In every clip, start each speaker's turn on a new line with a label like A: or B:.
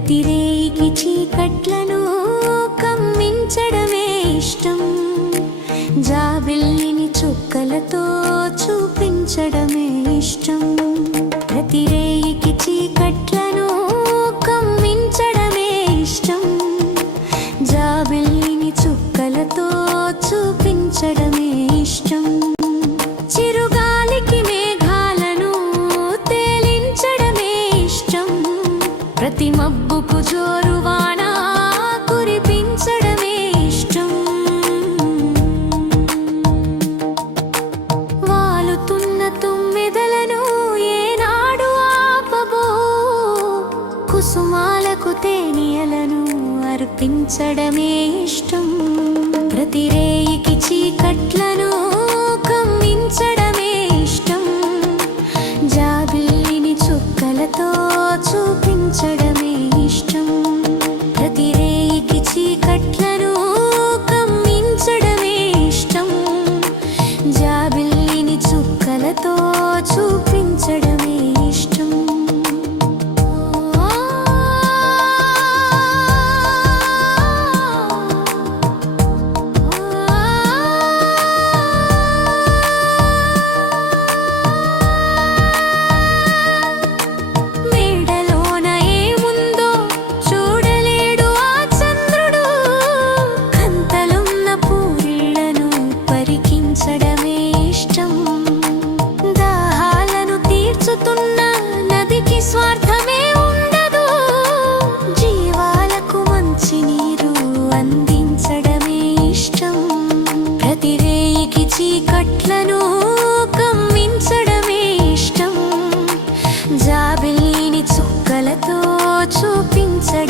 A: అతిరేకి చీకట్లను కమ్మించడమే ఇష్టం. జాబిల్లిని చుక్కలతో చూపించడమే ఇష్టం. ప్రతిరేయికి ప్రతి మబ్బుకు జోరువాన కురిపించడమే ఇష్టం. వాలుతున్న తుమ్మెదలను ఏనాడు ఆపబో. కుసుమాలకు తేనియలను అర్పించడమే ఇష్టం. ప్రతి చీకట్లను అందించడమే ఇష్టం. ప్రతిరేయికి చీకట్లను కమ్మించడమే ఇష్టం. జాబిల్లిని చుక్కలతో చూపించడం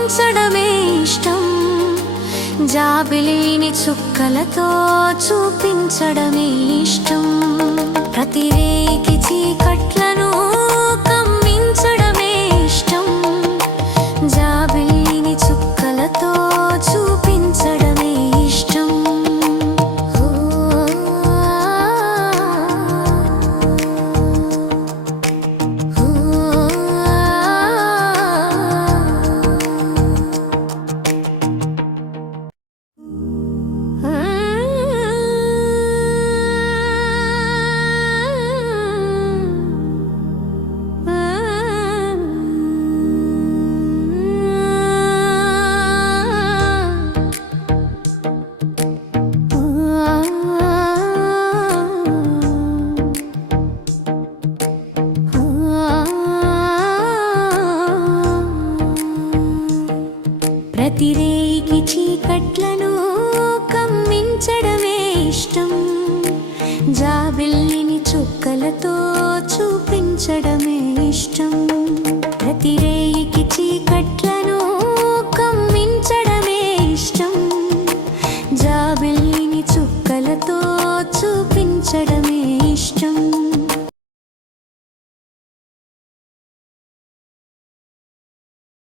A: పూజించడమే ఇష్టం. జాబిలిని చుక్కలతో చూపించడమే ఇష్టం. చీకట్లను కమ్మించడమే ఇష్టం. జాబిల్లిని చుక్కలతో చూపించడమే ఇష్టం.